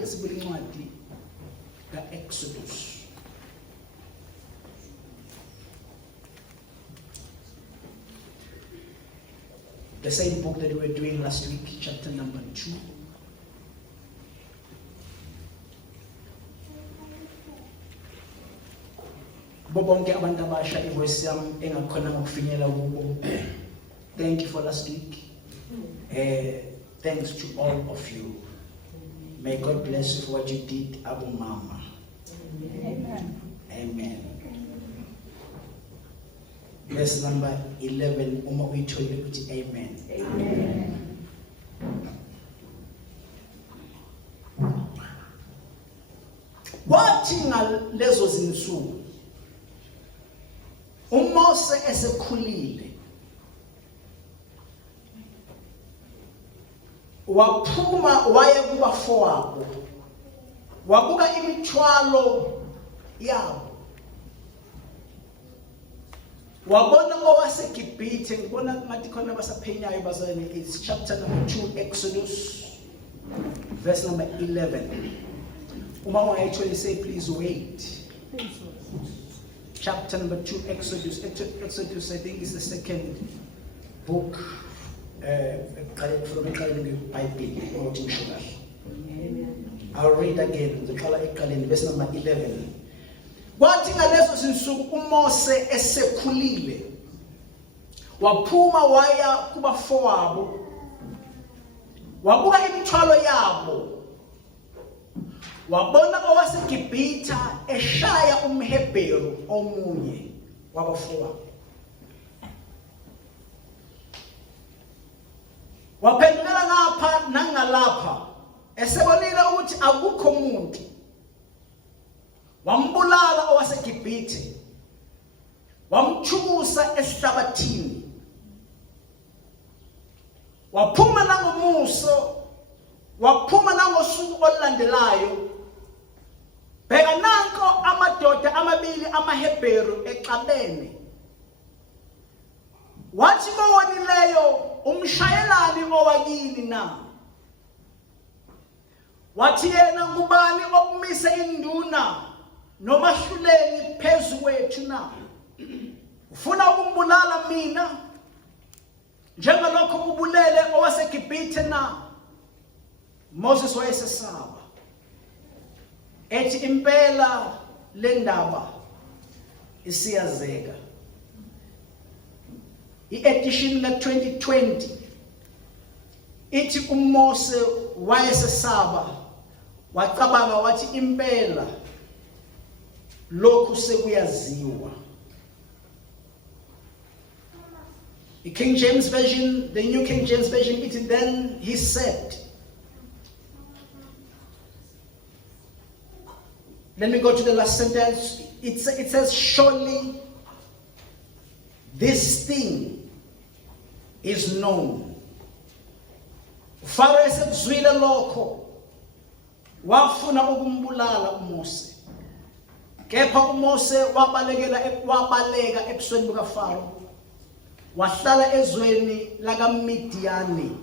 ake sibule incwadi kaExodus. The same book that we were doing last week, chapter number 2. Bobonke abantu abasha ivoice yami engakhona ngokufinyela kubo. Thank you for last week. Thanks to all of you. May God bless you for what you did, Abu Mama. Amen. Amen. Verse number 11. Uma uyithole uthi amen. Amen. Kwathi ngalezo zinsuku uMose esekhulile waphuma waye kubafowabo wabuka imithwalo yabo wabona owaseGibhithe ngibona ngathi khona basaphenyayo bazalwane. It's chapter number 2 Exodus verse number 11. Uma wayithole say please wait. Chapter number 2 Exodus. Exodus I think is the second book from the Bible. I'll read again the verse number 11. Kwathi ngalezo zinsuku uMose esekhulile waphuma waya kubafowabo wabuka imithwalo yabo wabona owaseGibhithe eshaya umHebheru omunye wabafowabo. Waphendukela ngapha nangalapha esebonile ukuthi akukho umuntu. Wambulala owaseGibhithe wamthukusa esihlabathini. Waphuma nangomuso waphuma nangosuku olulandelayo. Bheka nanko amadoda amabili amaHebheru exabene. Wathi bawonileyo umshayelani owakini na? Wathi yena ngubani okumise induna nomahluleli phezu kwethu na? Ufuna ukumbulala mina njengalokho ubulele owaseGibhithe na? Moses wayesesaba ethi impela le ndaba isiyazeka. I-edition ka-2020 ithi uMose wayesesaba wacabanga wathi impela lokhu sekuyaziwa. The King James Version, the New King James Version, it then he said. Let me go to the last sentence. It says, surely this thing is known. Pharaoh esekuzwile lokho wafuna ukumbulala uMose. Kepha uMose wabaleka ebusweni bukaFaro. Wahlala ezweni lakaMidiyani.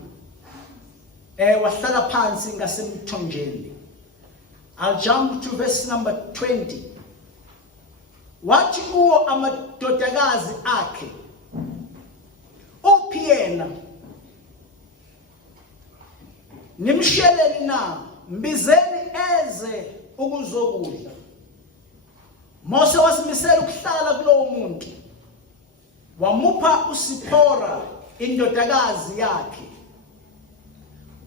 Wahlala phansi ngasemthonjeni. I'll jump to verse number 20. Wathi kuwo amadodakazi akhe, uphi yena? Nimsheleni na, mbizeni eze ukuzokudla. Mose wasimisela ukuhlala kulowo muntu. Wamupha uSipora indodakazi yakhe.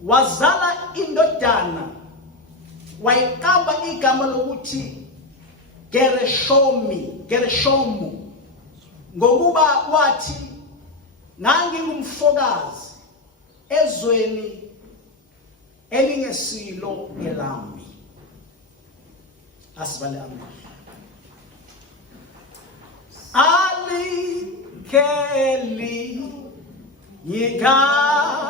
Wazala indodana. Wayiqamba igama lokuthi Gereshomu ngokuba wathi ngangingumfokazi ezweni elingesilo elami. Asibale amen. Ali Kelly Yigamala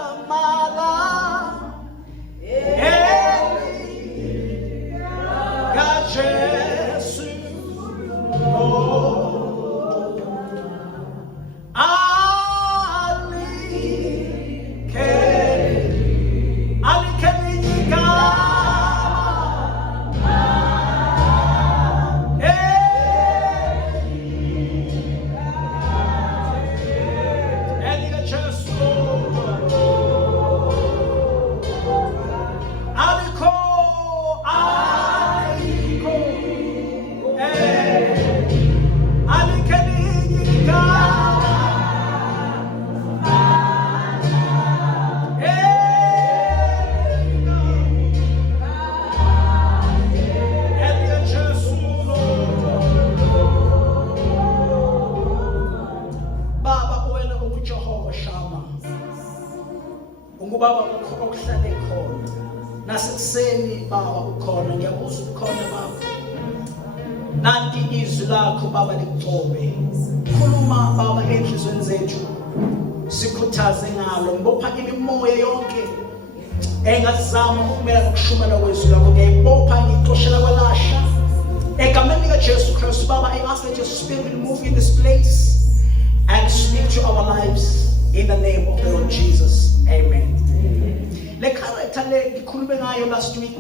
Jesus, Ali Kelly uhlale khona. Nasekuseni Baba ukhona, ngiyabuza ukhona Baba. Nanti izwi lakho Baba ligcobe. Khuluma Baba enhlizweni zethu. Sikhuthaze ngalo, ngibopha imimoya yonke engazama ukumela ukushumela kwezwi lakho, ngiyibopha ngixoshela kwalasha. Egameni likaJesu Kristu Baba, I ask that your spirit will move in this place and speak to our lives in the name of the Lord Jesus. Amen. Le character le ngikhulume ngayo last week.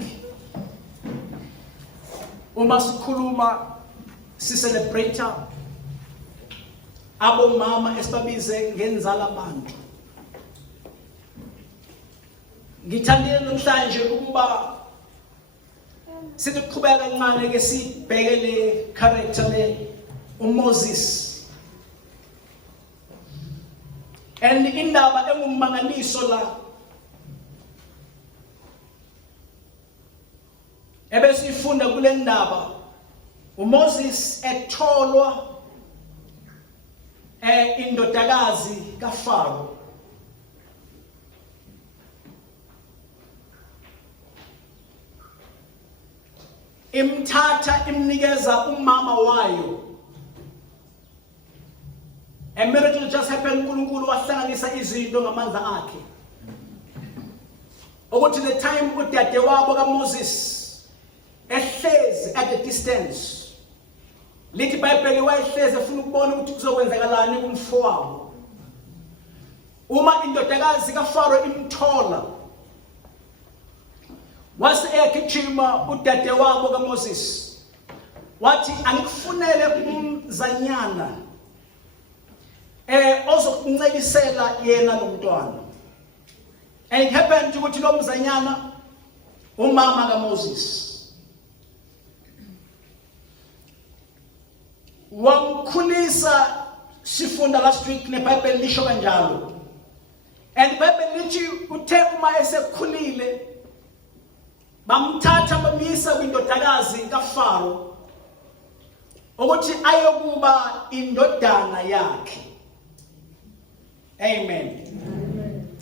Uma sikhuluma celebrate abomama esibabize ngenzala abantu. Ngithandile namhlanje ukuba siqhubeka kancane ke sibheke le character le uMoses. And indaba engummangaliso la ebesifunda kule ndaba uMoses etholwa indodakazi kaFaro. Imthatha imnikeza umama wayo. A miracle just happened. uNkulunkulu wahlanganisa izinto ngamandla akhe. Ukuthi the time udade wabo kaMoses ehlezi at the distance. Lithi iBhayibheli wayehlezi efuna ukubona ukuthi kuzokwenzakalani kumfowabo. Uma indodakazi kaFaro imthola, wase egijima udade wabo kaMoses. Wathi angikufunele umzanyana ozokuncelisela yena nomntwana. And it happened ukuthi lo mzanyana umama kaMoses. Wamkhulisa sifunda last week neBhayibheli lisho kanjalo. And iBhayibheli lithi uthe uma esekhulile bamthatha bamisa kwindodakazi kaFaro ukuthi ayokuba indodana yakhe. Amen.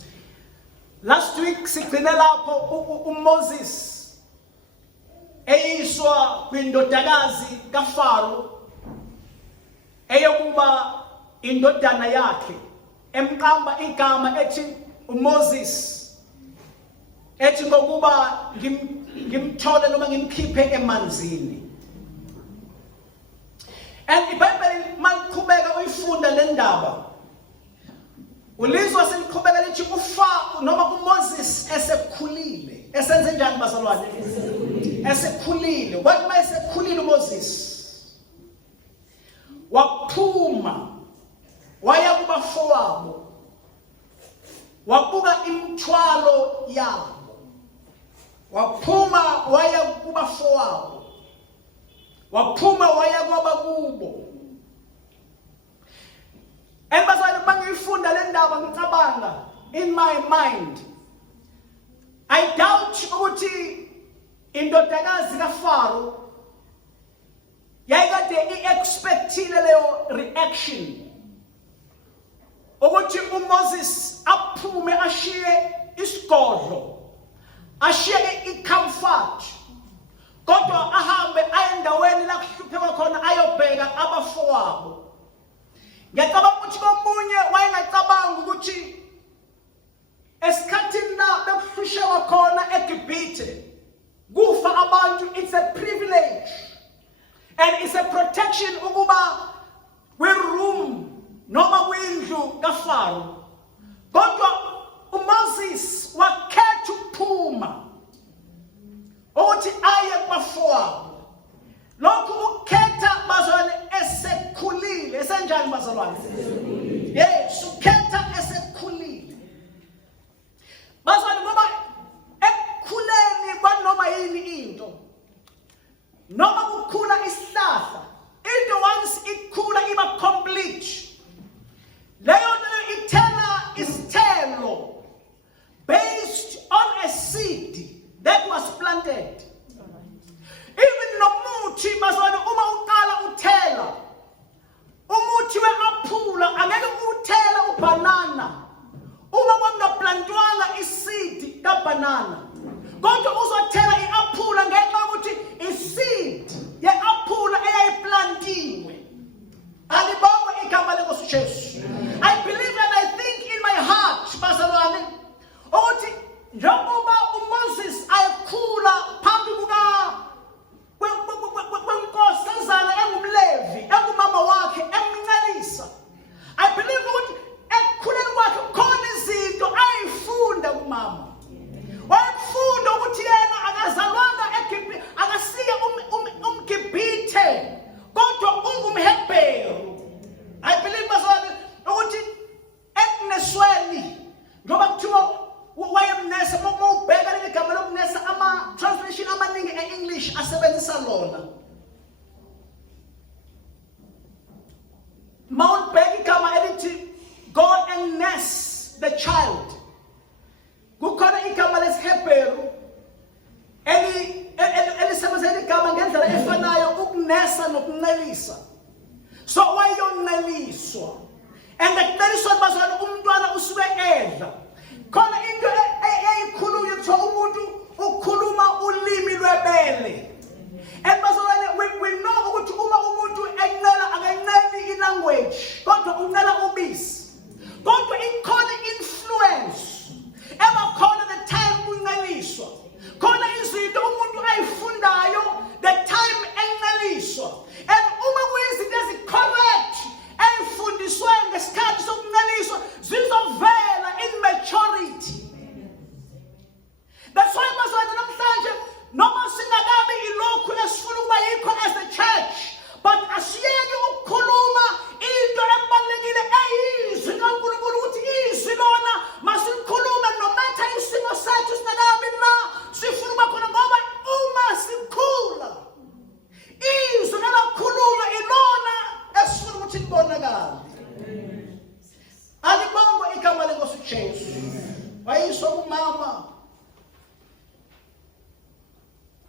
Last week sigcina lapho uMoses eyiswa kwindodakazi kaFaro eyokuba indodana yakhe, emqamba igama ethi uMoses, ethi ngokuba ngimthole noma ngimkhiphe emanzini. And iBhayibheli maliqhubeka uyifunda le ndaba, ulizwa seliqhubeka lithi noma uMoses esekhulile. Esenze njani bazalwane? Esekhulile. Wathi uma esekhulile uMoses waphuma waya kubafowabo, wabuka imithwalo yabo. Waphuma waya kubafowabo, waphuma waya kwabakubo. Embazane mangifunda le ndaba ngicabanga in my mind, I doubt ukuthi indodakazi kaFaro yayikade i-expectile leyo reaction ukuthi uMoses aphume ashiye isigodlo, ashiye i-comfort, kodwa ahambe ayendaweni la kuhlupheka khona ayobheka abafowabo. Ngiyacabanga ukuthi komunye wayengacabanga ukuthi esikhathini la bekuhlushekwa khona eGibhithe kufa abantu, it's a privilege and it's a protection ukuba kwi-room noma kwindlu kaFaro. Kodwa uMoses wakhetha ukuphuma ukuthi aye kubafowabo. Lokhu ukhetha bazalwane esekhulile. Esenjani bazalwane? Yes, ukhetha esekhulile. Bazalwane ngoba ekukhuleni kwanoma yini into, noma kukhula isihlahla, into once ikhula iba complete. Leyo nto ithela isithelo based on a seed that was planted. Even nomuthi bazalwane uma uqala uthela, umuthi weaphula angeke uthela ubanana uma kungaplantwanga iseed kabanana kodwa uzothela i-aphula ngenxa yokuthi i-seed ye-aphula eyayiplantiwe. Alibonge igama leNkosi uJesu. I believe and I think in my heart bazalwane ukuthi njengoba uMoses ayekhula phambi kwenkosazana engumLevi engumama wakhe emncelisa, I believe ukuthi ekukhuleni kwakhe khona izinto ayifunda kumama. Wayefunda ukuthi yena akazalwanga eGibhithe, akasiye umGibhithe kodwa ungumHebheru. I believe bazalwane ukuthi ekunesweni ngoba kuthiwa wayemnesa. Uma ubheka leli gama lokunesa ama-translation amaningi e-English asebenzisa lona. Mount Beg igama elithi go and nurse the child. Kukhona igama lesiHebheru elisebenzisa igama ngendlela efanayo ukunesa nokuncelisa. So wayonceliswa. And ekuceliswa bazalwane umntwana usuke edla. Khona into eyikhulunywa kuthiwa umuntu ukhuluma ulimi lwebele. And bazalwane we know ukuthi uma umuntu encela akanceli i-language kodwa uncela ubisi. Kodwa ikhona influence ebakhona the time kunceliswa. Khona izinto umuntu ayifundayo the time enceliswa. And uma kuyizinto ezi-correct ey'fundiswe ngesikhathi sokunceliswa zizovela in maturity. That's why bazalwane namhlanje noma singakabi ilokhu esifuna ukuba yikho as a church, but asiyeke ukukhuluma into ebalulekile eyizwi kaNkulunkulu ukuthi izwi lona masikhulume no matter isimo sethu singakabi la sifuna ukuba khona, ngoba uma sikhula izwi lelakhulunywa ilona esifuna ukuthi libonakale. Alibongwe igama leNkosi uJesu. Wayiswa umama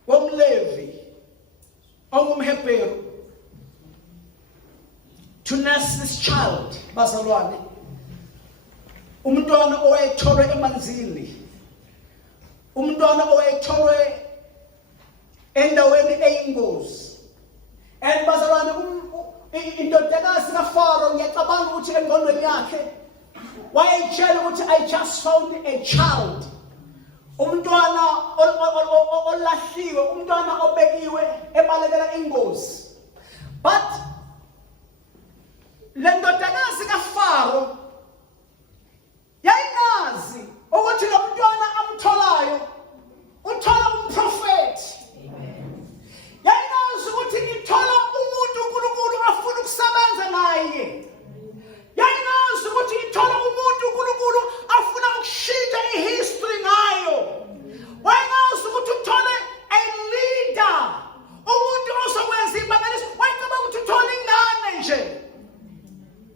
womLevi ongumHebheru to nurse this child bazalwane. Umntwana owayetholwe emanzini, umntwana owayetholwe endaweni eyingozi. And bazalwane indodakazi kaFaro ngiyacabanga ukuthi engqondweni yakhe wayetshela ukuthi I just found a child. Umntwana olahliwe, umntwana obekiwe ebalekela ingozi. But le ndodakazi kaFaro yayingazi ukuthi lo mntwana amtholayo uthola umprofethi. Yayingazi ukuthi ngithola umuntu uNkulunkulu afuna ukusebenza naye. Yayingazi ukuthi ngithola umuntu uNkulunkulu afuna ukushintsha ihistory ngayo. Wayingazi ukuthi uthole a leader, umuntu ozokwenza imangaliso. Wayicabanga ukuthi uthole ingane nje.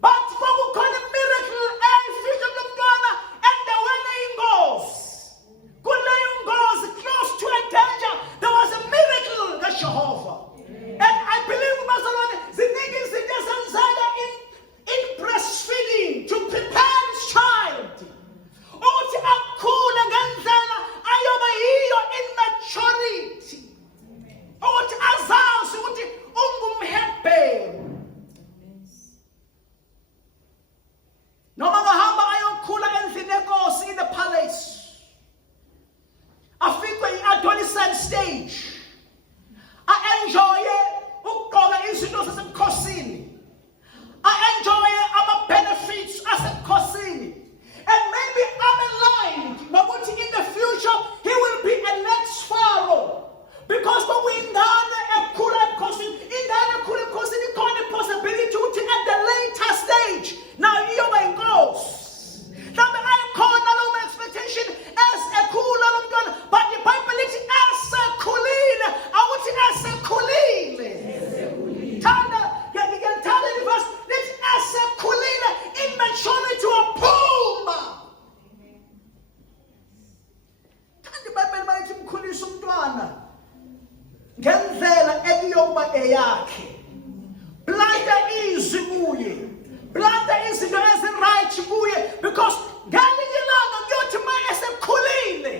But kwakukhona miracle eyifika lo mntwana endaweni eyingozi. Kuleyo ngozi, close to a danger, there was a miracle kaJehova. And I believe bazalwane ziningi izinto ezenzeka in breastfeeding to prepare this child ukuthi akhule ngendlela ayoba yiyo in maturity, ukuthi azazi ukuthi ungumHebheru. Noma ngahamba ayokhula endlini yenkosi in the palace, afikwe i-adolescent stage, a-enjoye ukugqoka izinto zasebukhosini, a-enjoye ama-benefits asebukhosini, and maybe I'm aligned nokuthi in the future he will be a next Pharaoh, because kwakuyingane ekhula ebukhosini. Ingane ekhula ebukhosini ikhona i-possibility ukuthi at the later stage nayo iyoba inkosi. Mhlawumbe ayikhona lowo expectation as ekhula lo mntwana, but the Bible lithi esekhulile, awuthi esekhulile. Thanda ngiyalithanda le verse lithi esekhulile in maturity waphuma. Thanda iBhayibheli bayithi mkhulisa umntwana ngendlela ekuyoba eyakhe. Planta izwi kuye, planta izinto ezi-right kuye, because ngelinye ilanga kuyothi uma esekhulile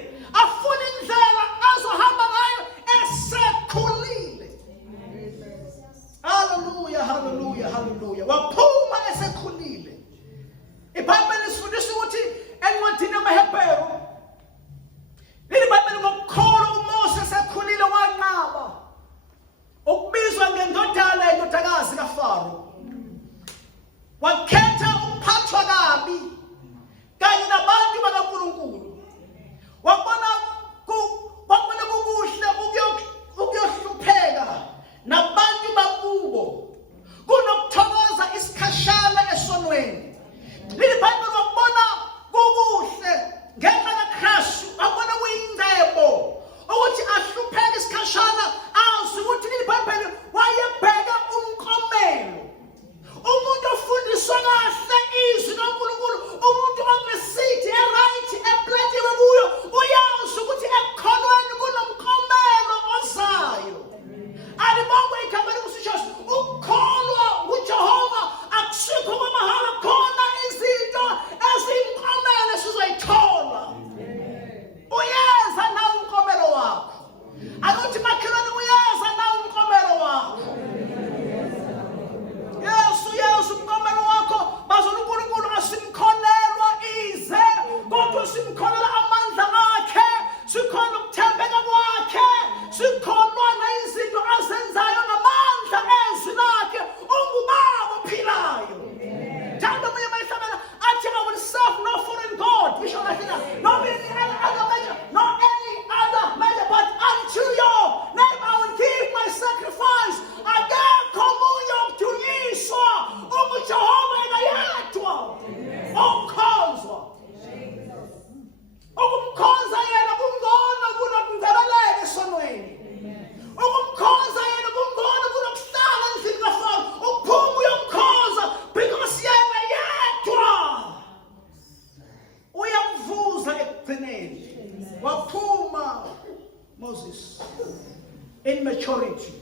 in maturity.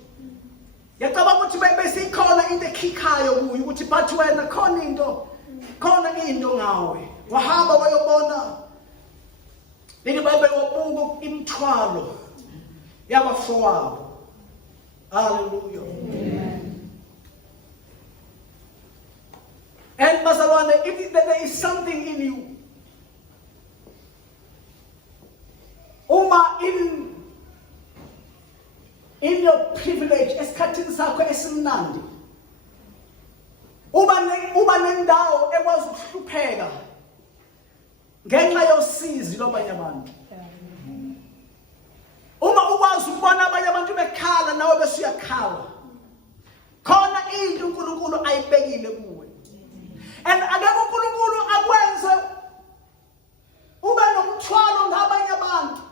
Yacabanga ukuthi besikhona into ekhikhayo kuyo ukuthi bathi wena khona into ngawe. Wahamba wayobona iBhayibheli wabuka imithwalo yabafowabo. Hallelujah. Amen. And bazalwane, if there is something in you, uma in your privilege, esikhathini sakho esimnandi, uba nendawo ekwazi ukuhlupheka ngenxa yosizi lwabanye abantu. Uma ukwazi ukubona abanye abantu bekhala nawe bese uyakhala, khona into uNkulunkulu ayibekile kuwe. And akekho uNkulunkulu akwenze ube nomthwalo ngabanye abantu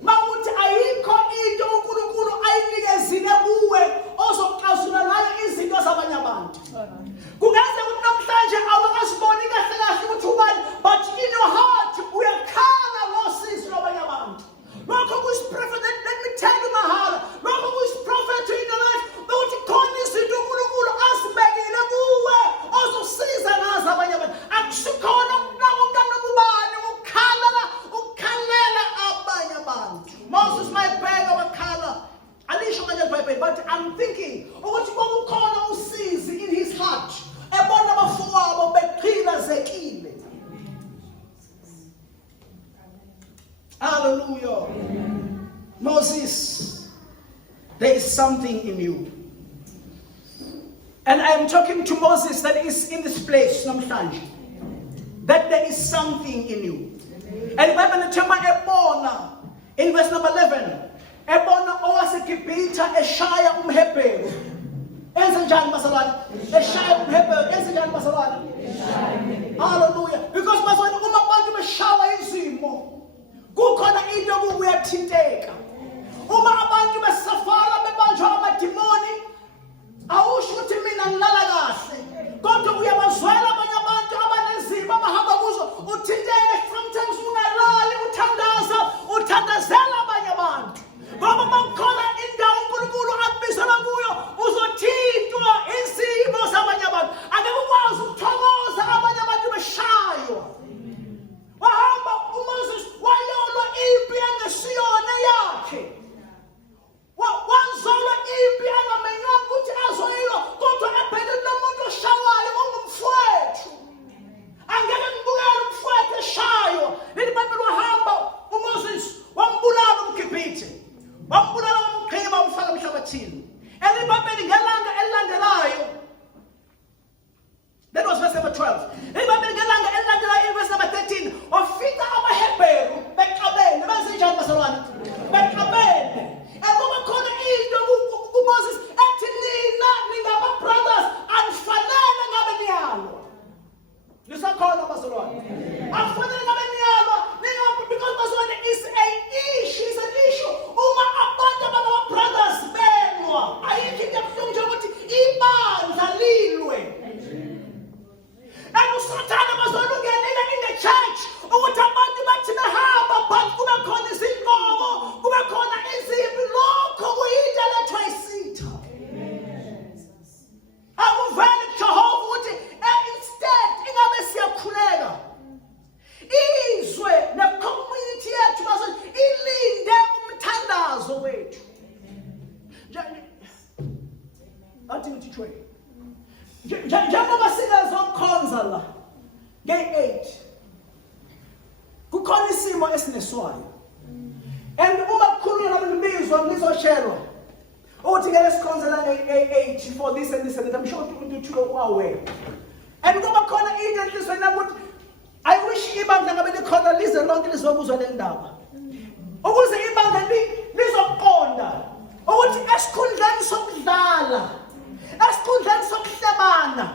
mawuthi ayikho into uNkulunkulu ayinikezile kuwe ozoxazula nayo izinto zabanye abantu. Kungaze ukuthi namhlanje awakaziboni kahle kahle ukuthi ubani, but in your heart uyakhala ngosizi lwabanye abantu. Lokho kuyisiprophet, let me tell you mahala, lokho kuyisiprophet in your life ukuthi khona izinto uNkulunkulu azibekile kuwe ozosiza ngazo abanye abantu. Akusikhona ukunakona kubani ukukhalela abanye abantu. Moses mayibheka wakhala alisho kanye eBhayibheli, but I'm thinking ukuthi kwakukhona usizi in his heart ebona abafowabo beqhilazekile. Hallelujah. Amen. Moses, there is something in you. And I am talking to Moses that is in this place, namhlanje. That there is something in you. And Bible tells ebona in verse number 11. Ebona owaseGibhithe eshaya umHebheru. Enze njani bazalwane? Eshaya umHebheru. Enze njani bazalwane? Hallelujah. Because bazalwane uma abantu beshawa izimo, kukhona into kuyathinteka. Uma abantu besafara bebanjwa amadimoni, awusho ukuthi mina ngilala kahle. Kodwa uyabazwela abanye abantu abanezimo abahamba kuzo, uthinteke. Sometimes ungalali uthandazela abanye abantu. Ngoba bakhona indawo uNkulunkulu abizela kuyo uzothintwa izimo zabanye abantu. Ake ukwazi ukuthokoza abanye abantu beshaywa. Wahamba uMoses wayolwa impi engesiyona yakhe. Wanzolwa impi angamenywa ukuthi azoyilwa, kodwa ebhekene nomuntu oshawayo ongumfowethu. Angeke ngibukele umfowethu eshaywa. iBhayibheli wahamba uMoses wambulala umGibhithe. Wambulala wamqhima wamfaka emhlabathini. iBhayibheli ngelanga elilandelayo, that was verse number 12. iBhayibheli ngelanga elilandelayo verse number 13, wafika abaHebheru beqabene. Benze njani bazalwane? Beqabene. Ngoba khona into kuMoses ethi nina ningama-brothers anifanele ngabe niyalwa. Lisakhona bazalwane? Akufanele ngabe niyalwa. Because bazalwane is an issue. Uma abantu abangama-brothers benwa, ayikho into ebuhlungu njengokuthi ibandla lilwe. And usathane bazalwane ungenile in the church ukuthi abantu bathi behamba but kube khona izinqomo, kube khona izimpi. Lokho kuyinto elethwa isitha. Akuvele kuJehova ukuthi instead ingabe siyakhuleka izwe ne-community yethu bazalwane ilinde umthandazo wethu. Athi ngithithwe njengoba singazokhonza la nge-8, kukhona isimo esineswayo. And uma kukhulunywa nami ngibizwa ngizoshelwa ukuthi ngeke sikhonze la nge-8 for this and this and that. I'm sure ukuthi aware. And kuba khona into enhlizweni nami ukuthi I wish ibandla ngabe likhona lize lonke lizokuzwa le ndaba, ukuze ibandla lizoqonda ukuthi esikhundleni sokudlala, esikhundleni sokuhlebana,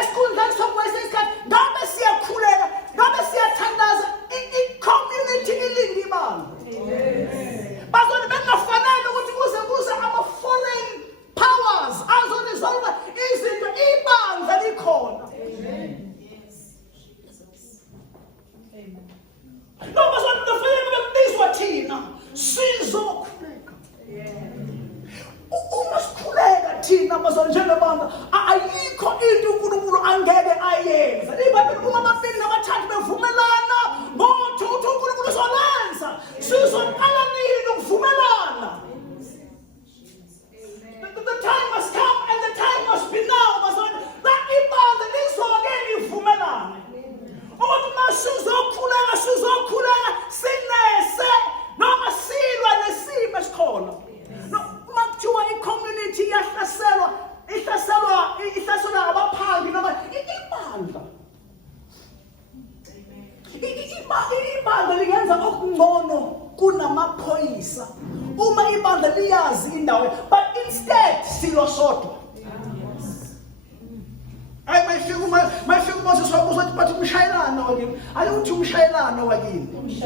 esikhundleni sokwesa isikhathi, ngabe siyakhuleka, ngabe siyathandaza, i-community ilinde ibandla. Bazalwane bengafanele ukuthi kuze ama-foreign powers azonisolva izinto, ibandla likhona. No, bazalwane kufanele kubizwa thina sizwe bazona njengebandla ayikho into uNkulunkulu angeke ayenza. iBhayibheli uma ababili nabathathu bevumelana ngothi uNkulunkulu uzolenza, sizoqala nini ukuvumelana? The time must come and the time must be now. Bazona la ibandla lizoke livumelane ukuthi masizokhuleka sinese noma silwa nesimo esikhona. Uma kuthiwa i-community ihlaselwa abaphangi noma ibandla. Ibandla lingenza okungcono kunamaphoyisa uma ibandla liyazi indawo, but instead silwa sodwa. Mayifika uMoses wabuza ukuthi bathi umshayelana wakini. Alithi umshayelana wakini.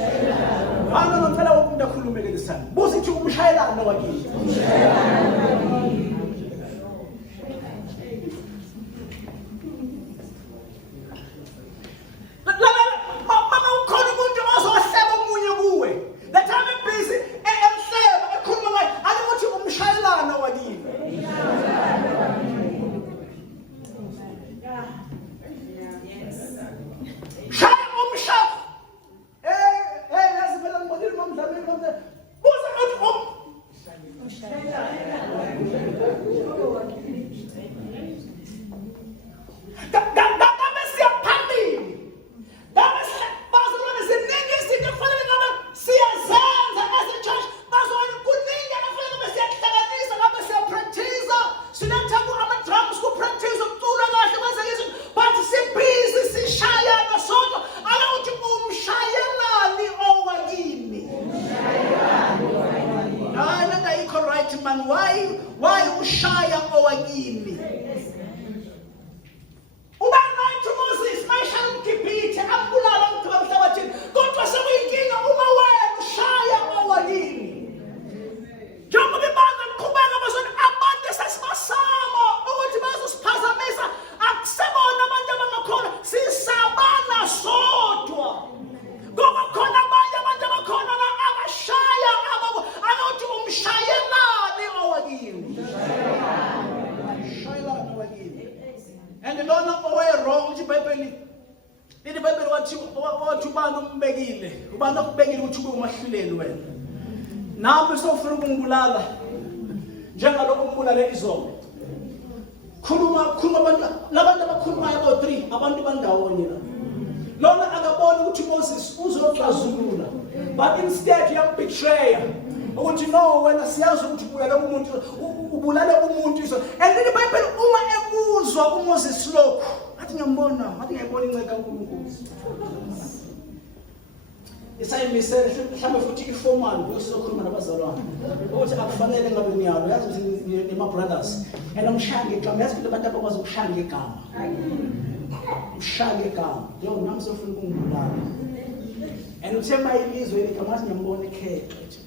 Hana ngicela umuntu akhulume ke lesana. Buza ithi umshayelana wakini. Mama ukhona umuntu ozohleba omunye kuwe. The time is busy emhleba ekhuluma ngayo. Alithi umshayelana wakini. Why ushaya owakini? Ubani nathi Moses mayishaya uGibhithe ambulala umntu emhlabathini, kodwa sekuyinkinga uma wena ushaya owakini. Njengoba ibandla liqhubeka bazona abantu esasibasama ukuthi bazosiphazamisa, akusebona abantu abangakhona, sisabana sodwa. Ngoba khona abanye abantu abakhona la abashaya anothi umshayelani owakini. Shayelani owakini. And lona owe wrong ukuthi iBhayibheli wathi ubani umbekile, ubani okubekile ukuthi ube umahluleli wena. Nami sofuna ukungibulala njengalokho umbulale izolo. Khuluma abantu labantu abakhulumayo about 3 abantu bandawonye la. Lona akabona ukuthi Moses uzoxazulula, but instead uyambetray ukuthi no wena siyazi ukuthi ubulale umuntu izolo. And then iBhayibheli uma ekuzwa uMoses lokho athi ngiyambona inceka uNkulunkulu. Isayimisele mhlawumbe futhi informal uyosokhuluma nabazalwane ukuthi akufanele ngabe ngiyalo yazi nema brothers and umshaya ngegama, yazi ukuthi abantu abakwazi ukushaya ngegama. Ushaya ngegama yo nami sofuna ukungibulala and uthema ilizwe igama athi ngiyambona ekhexhe.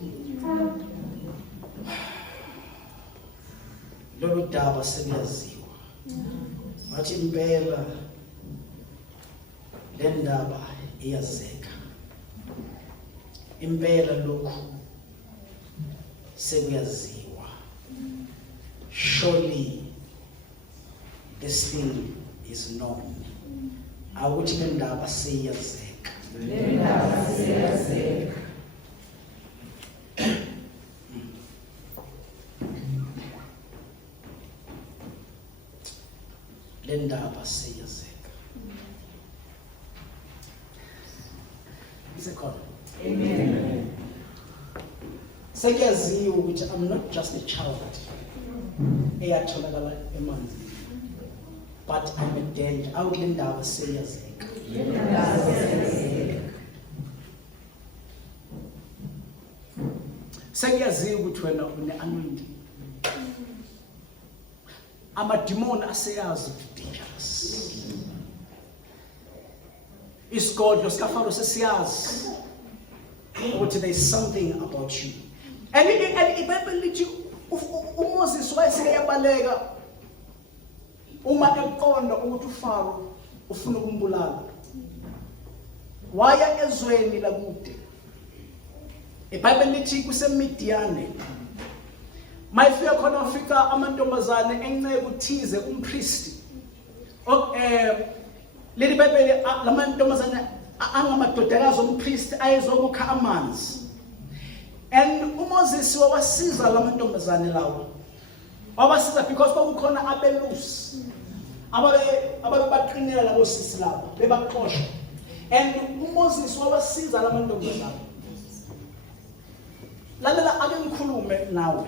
Lolu daba seliyaziwa. Wathi impela le ndaba iyazeka. Impela lokhu sekuyaziwa. Surely this thing is known. Awuthi le ndaba seyiyazeka. Le ndaba seyiyazeka. Isekhona. Amen. Sekuyaziwa ukuthi I'm not just a child eyatholakala emanzini, but I'm a danger. Awuthi le ndaba seyiyazeka. Sekuyaziwa ukuthi wena une-anointing. Amadimoni aseyazi dangerous. Isigodlo sikaFaro sesiyazi ukuthi there is something about you. And iBhayibheli lithi uMoses wayeseke yabaleka uma eqonda ukuthi uFaro ufuna ukumbulala. Waya ezweni lakude. iBhayibheli lithi kuseMidiyane mayifika khona ufika amantombazane enceke uthize umpristi leli Bhayibheli lamantombazane angamadodakazi ompristi ayezokukha amanzi. And uMoses wawasiza lamantombazane lawo. Wabasiza because kwakukhona abelusi ababe baqinela labo sisi labo bebaqosha. And uMoses wawasiza lamantombazane. Lalela ake ngikhulume nawe.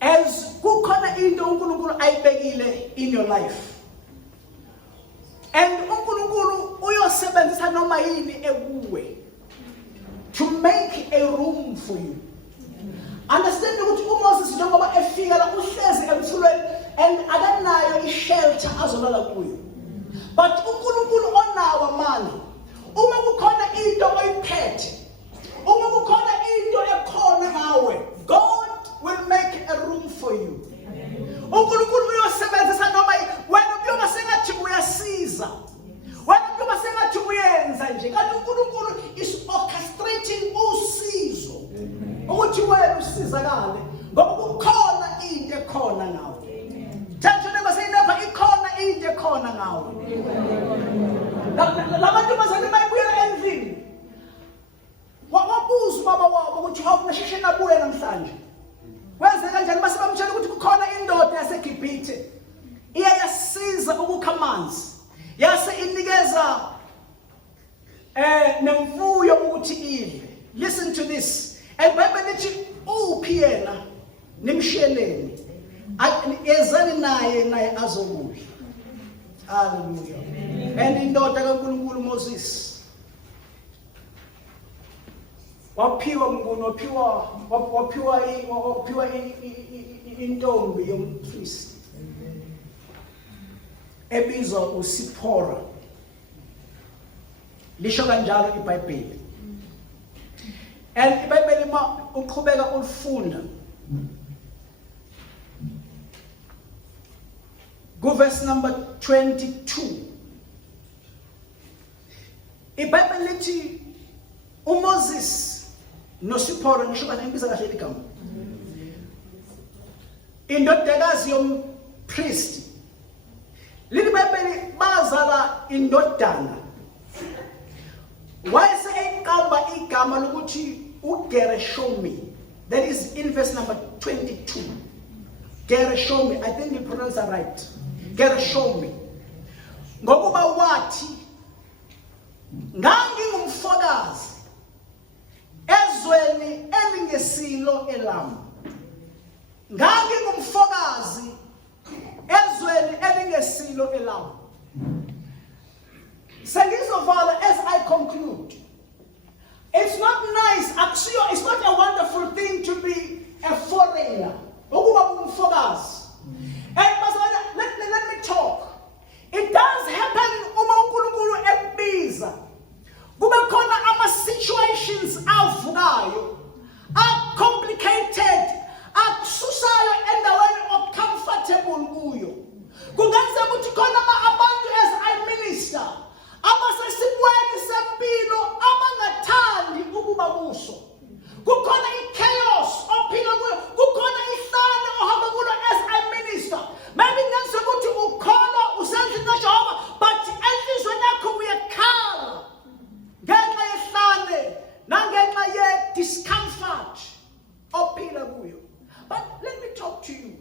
As kukhona into uNkulunkulu ayibekile in your life. And uNkulunkulu uyosebenzisa noma yini ekuwe to make a room for you. Understand ukuthi uMoses njengoba efika la uhlezi emthulweni and akanayo ishelter azolala kuyo. But uNkulunkulu onawo amandla. Uma kukhona into oyiphethe, uma kukhona into ekhona ngawe, God will make a room for you. uNkulunkulu uyosebenzisa noma wena uyoba sengathi uyasiza. Wena uyoba sengathi uyenza nje. Kanti uNkulunkulu is orchestrating usizo. Ukuthi wena usizakale ngoba kukhona into ekhona ngawe. Thank you never say never ikhona into ekhona ngawe. Labantu bazane bayibuyela endlini. Wabuza ubaba wabo ukuthi hawu nasheshe nabuye namhlanje. Kwenze kanjani base bamtshela ukuthi kukhona indoda yaseGibhithe iyasiza ukukha amanzi. Yase inikeza nemfuyo ukuthi idle. Listen to this. eBhayibheli lithi uphi yena nimshiyeleni. Ezani naye azokudla. Hallelujah. And indoda kaNkulunkulu Moses waphiwa intombi yompristi ebizwa uSipora. Lisho kanjalo iBhayibheli. And iBhayibheli ma uqhubeka ulifunda verse number 22. iBhayibheli lithi uMoses noSipora ngisho kanimbiza kahle igama. Indodakazi yompristi. Leli iBhayibheli bazala indodana. Wayese eqamba igama lokuthi uGereshomi. That is in verse number 22. Gereshomi, I think you pronounce that right. Gereshomi. Ngokuba wathi ngangingumfokazi ezweni elingesilo eLama. Ngangingumfokazi ezweni elingesilo eLama. Sengizovala as I conclude. It's not nice, it's not a wonderful thing to be a foreigner. And let me talk. It does happen uma uNkulunkulu ebiza. Kube khona ama situations avukayo, are complicated, akususayo endaweni uncomfortable kuyo. Kungenzeka ukuthi khona abantu as I minister abasesimweni sempilo abangathandi ukuba kuso. Kukhona ichaos ophila kuyo, kukhona ihlane ohamba kulo as I minister. Maybe ngenzeka ukuthi ukholwa usendlini kaJehova but enhlizweni yakho uyakhala ngenxa yehlane nangenxa ye discomfort ophila kuyo. But let me talk to you.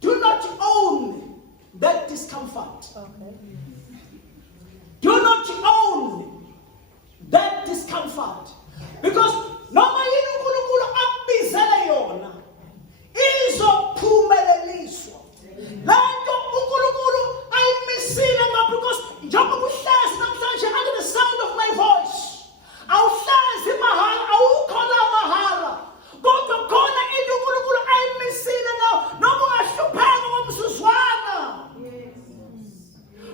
Do not own that discomfort. Okay. Do not own that discomfort. Because noma yini uNkulunkulu abizele yona izophumeleliswa. Lanto uNkulunkulu ayimisile ngapha because njengoba uhlezi namhlanje under the sound of my voice. Awuhlezi mahala, awukhola mahala. Kodwa khona into uNkulunkulu ayimisile ngawo noma ungahlupheka ngomsuzwana.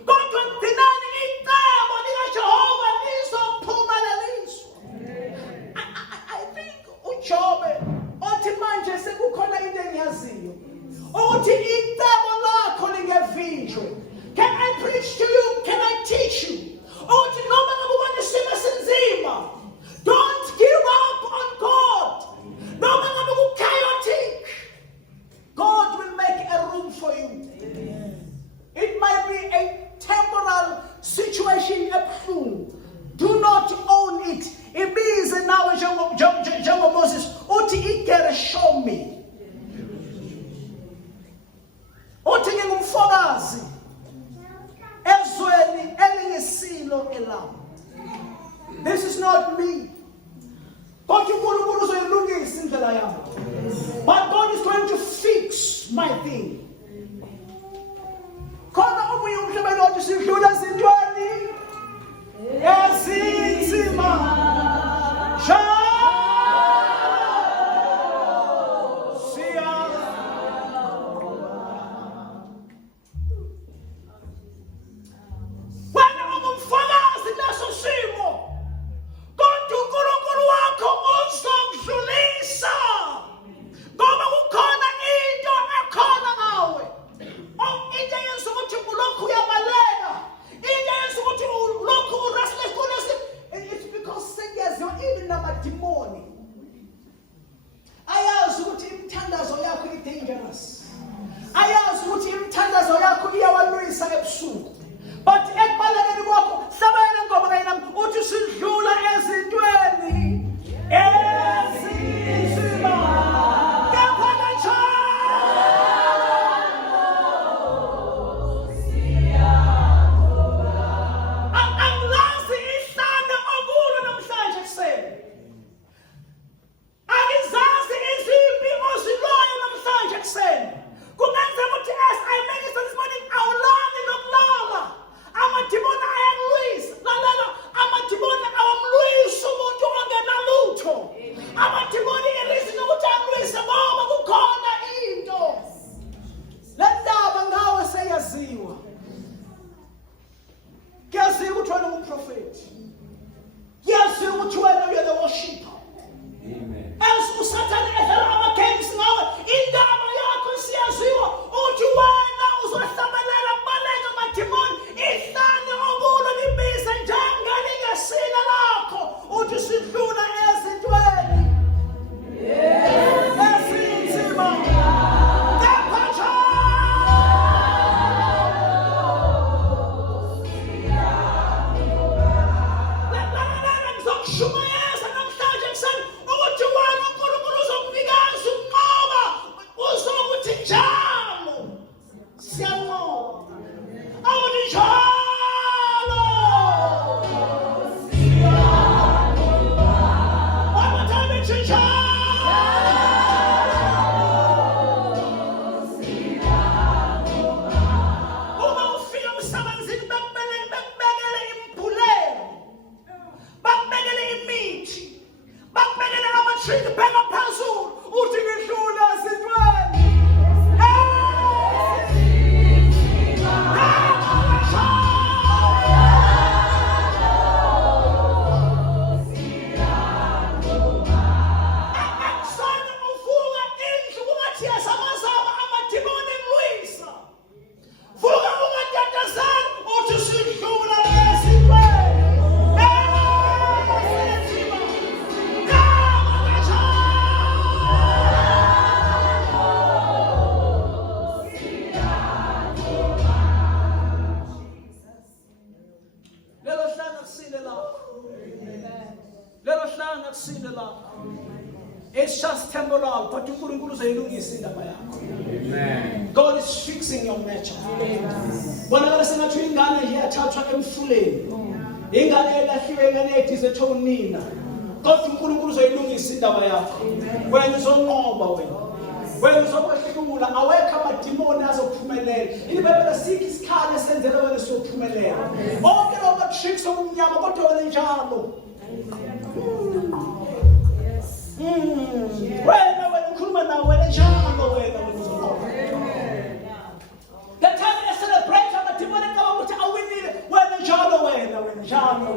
Kodwa dinani icebo likaJehova lizophumeleliswa. I think uJobe othi manje sekukhona into engiyaziyo ukuthi icebo lakho lingevinjwe. Can I preach to you? Can I teach you? Ukuthi noma ngabe ubona isimo sinzima, don't give up on God. me. Uthi ngingumfokazi ezweni eliyisilo elami. This is not me. Kodwa uNkulunkulu uzoyilungisa indlela yami. But God is going to fix my thing. Khona omunye umhlabeni othi sidlula ezintweni ezinzima. It's just temporal, but uNkulunkulu uzoyilungisa indaba yakho. Amen. God is fixing your nature. Bonakala sengathi ingane iyathathwa emfuleni. Ingane elahliwe, ingane edizethwe unina. Kodwa uNkulunkulu uzoyilungisa indaba yakho. Wena uzonqoba wena. Wena uzokwehlula, awekho amadimoni azophumelela. Ibhayibheli lithi isikhali esenzele wena siyophumelela. Bonke labo tricks obumnyama kodwa wena njalo. Wena ukhuluma nawe wena njalo wena uzonqoba. The time they celebrate amadimoni ukuthi awinile wena njalo wena njalo.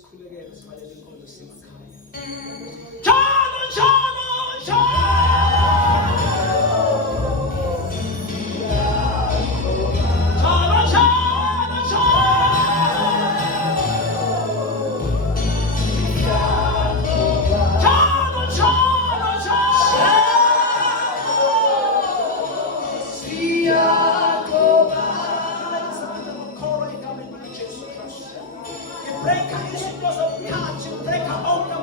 sikhulekele sivalele inkonzo semakhaya. Njalo, njalo, njalo. Njalo, njalo, njalo. Njalo, njalo, Break izinto zomkhathi, break open